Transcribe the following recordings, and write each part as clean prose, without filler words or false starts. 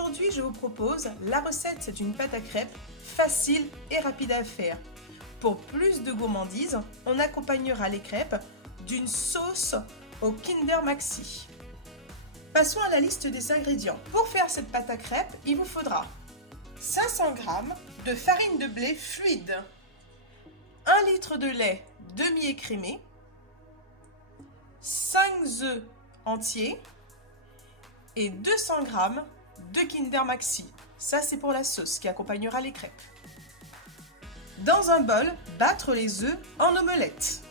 Aujourd'hui, je vous propose la recette d'une pâte à crêpes facile et rapide à faire. Pour plus de gourmandise, on accompagnera les crêpes d'une sauce au Kinder Maxi. Passons à la liste des ingrédients. Pour faire cette pâte à crêpes, il vous faudra 500 g de farine de blé fluide, 1 litre de lait demi-écrémé, 5 œufs entiers et 200 g de Kinder Maxi. Ça, c'est pour la sauce qui accompagnera les crêpes. Dans un bol, battre les œufs en omelette.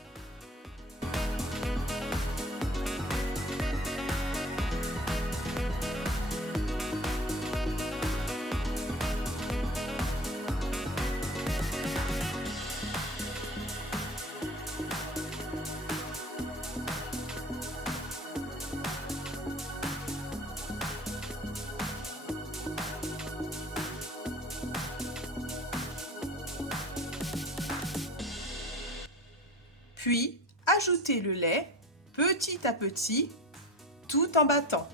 Puis, ajoutez le lait petit à petit, tout en battant.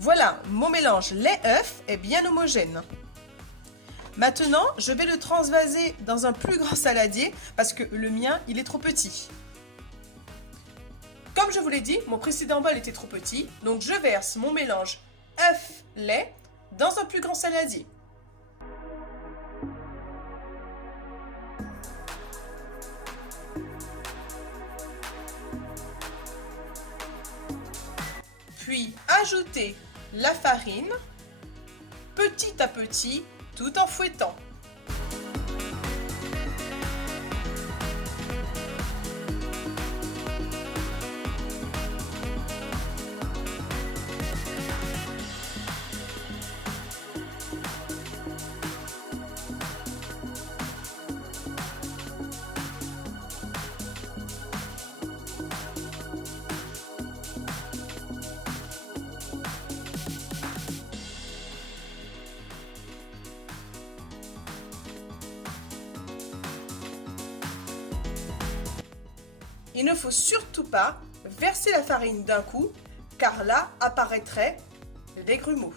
Voilà, mon mélange lait-œuf est bien homogène. Maintenant, je vais le transvaser dans un plus grand saladier parce que le mien, il est trop petit. Comme je vous l'ai dit, mon précédent bol était trop petit, donc je verse mon mélange œuf-lait dans un plus grand saladier. Puis, ajoutez la farine, petit à petit, tout en fouettant. Il ne faut surtout pas verser la farine d'un coup, car là apparaîtraient des grumeaux.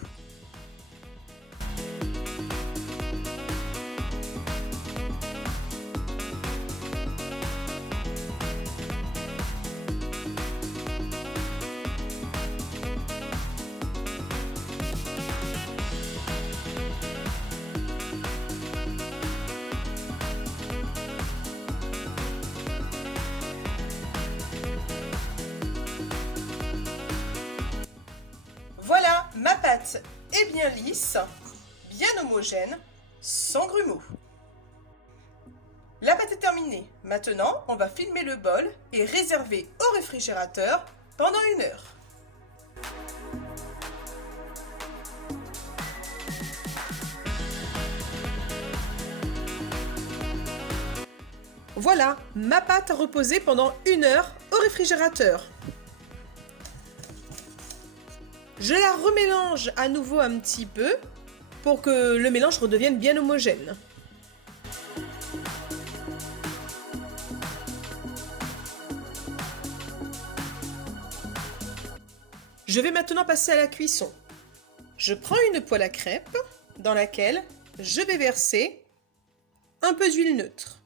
Voilà, ma pâte est bien lisse, bien homogène, sans grumeaux. La pâte est terminée. Maintenant, on va filmer le bol et réserver au réfrigérateur pendant 1 heure. Voilà, ma pâte a reposé pendant 1 heure au réfrigérateur. Je la remélange à nouveau un petit peu pour que le mélange redevienne bien homogène. Je vais maintenant passer à la cuisson. Je prends une poêle à crêpes dans laquelle je vais verser un peu d'huile neutre.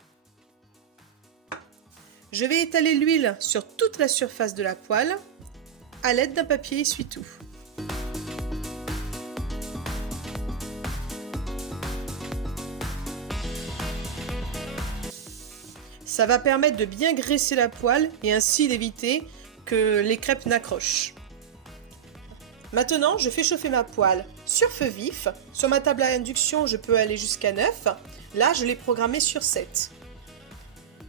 Je vais étaler l'huile sur toute la surface de la poêle à l'aide d'un papier essuie-tout. Ça va permettre de bien graisser la poêle et ainsi d'éviter que les crêpes n'accrochent. Maintenant, je fais chauffer ma poêle sur feu vif. Sur ma table à induction, je peux aller jusqu'à 9. Là, je l'ai programmée sur 7.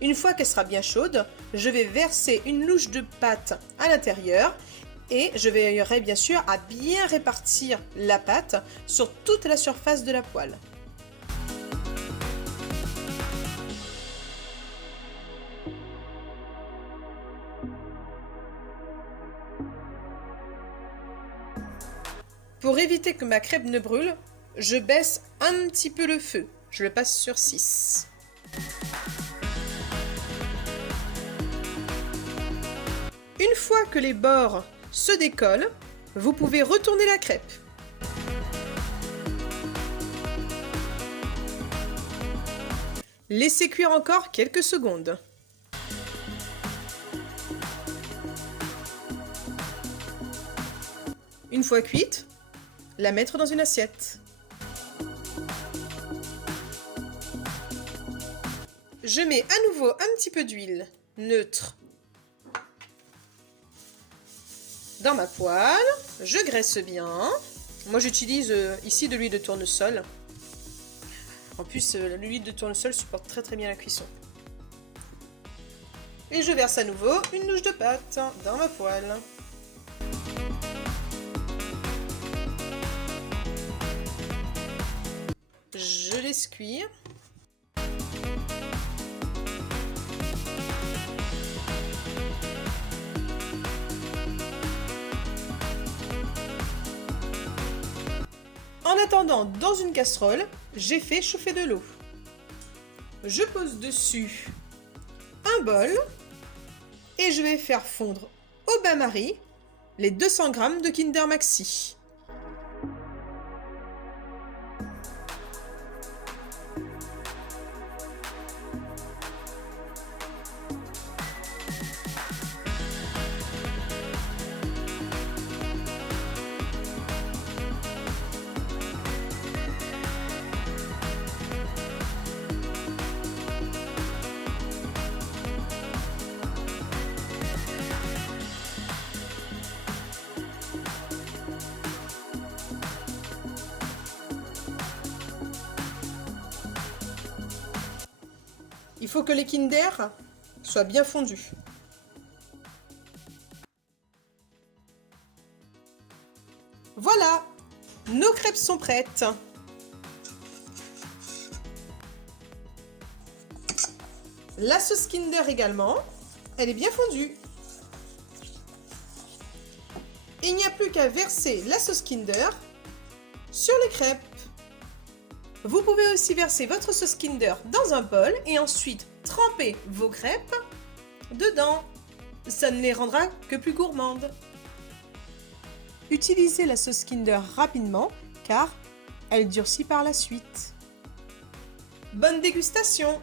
Une fois qu'elle sera bien chaude, je vais verser une louche de pâte à l'intérieur et je veillerai bien sûr à bien répartir la pâte sur toute la surface de la poêle. Pour éviter que ma crêpe ne brûle, je baisse un petit peu le feu. Je le passe sur 6. Une fois que les bords se décollent, vous pouvez retourner la crêpe. Laissez cuire encore quelques secondes. Une fois cuite, la mettre dans une assiette. Je mets à nouveau un petit peu d'huile neutre dans ma poêle. Je graisse bien. Moi, j'utilise ici de l'huile de tournesol. En plus, l'huile de tournesol supporte très bien la cuisson. Et je verse à nouveau une louche de pâte dans ma poêle. Je laisse cuire. En attendant, dans une casserole, j'ai fait chauffer de l'eau. Je pose dessus un bol et je vais faire fondre au bain-marie les 200 g de Kinder Maxi. Il faut que les Kinder soient bien fondus. Voilà, nos crêpes sont prêtes. La sauce Kinder également, elle est bien fondue. Il n'y a plus qu'à verser la sauce Kinder sur les crêpes. Vous pouvez aussi verser votre sauce Kinder dans un bol et ensuite tremper vos crêpes dedans. Ça ne les rendra que plus gourmandes. Utilisez la sauce Kinder rapidement car elle durcit par la suite. Bonne dégustation!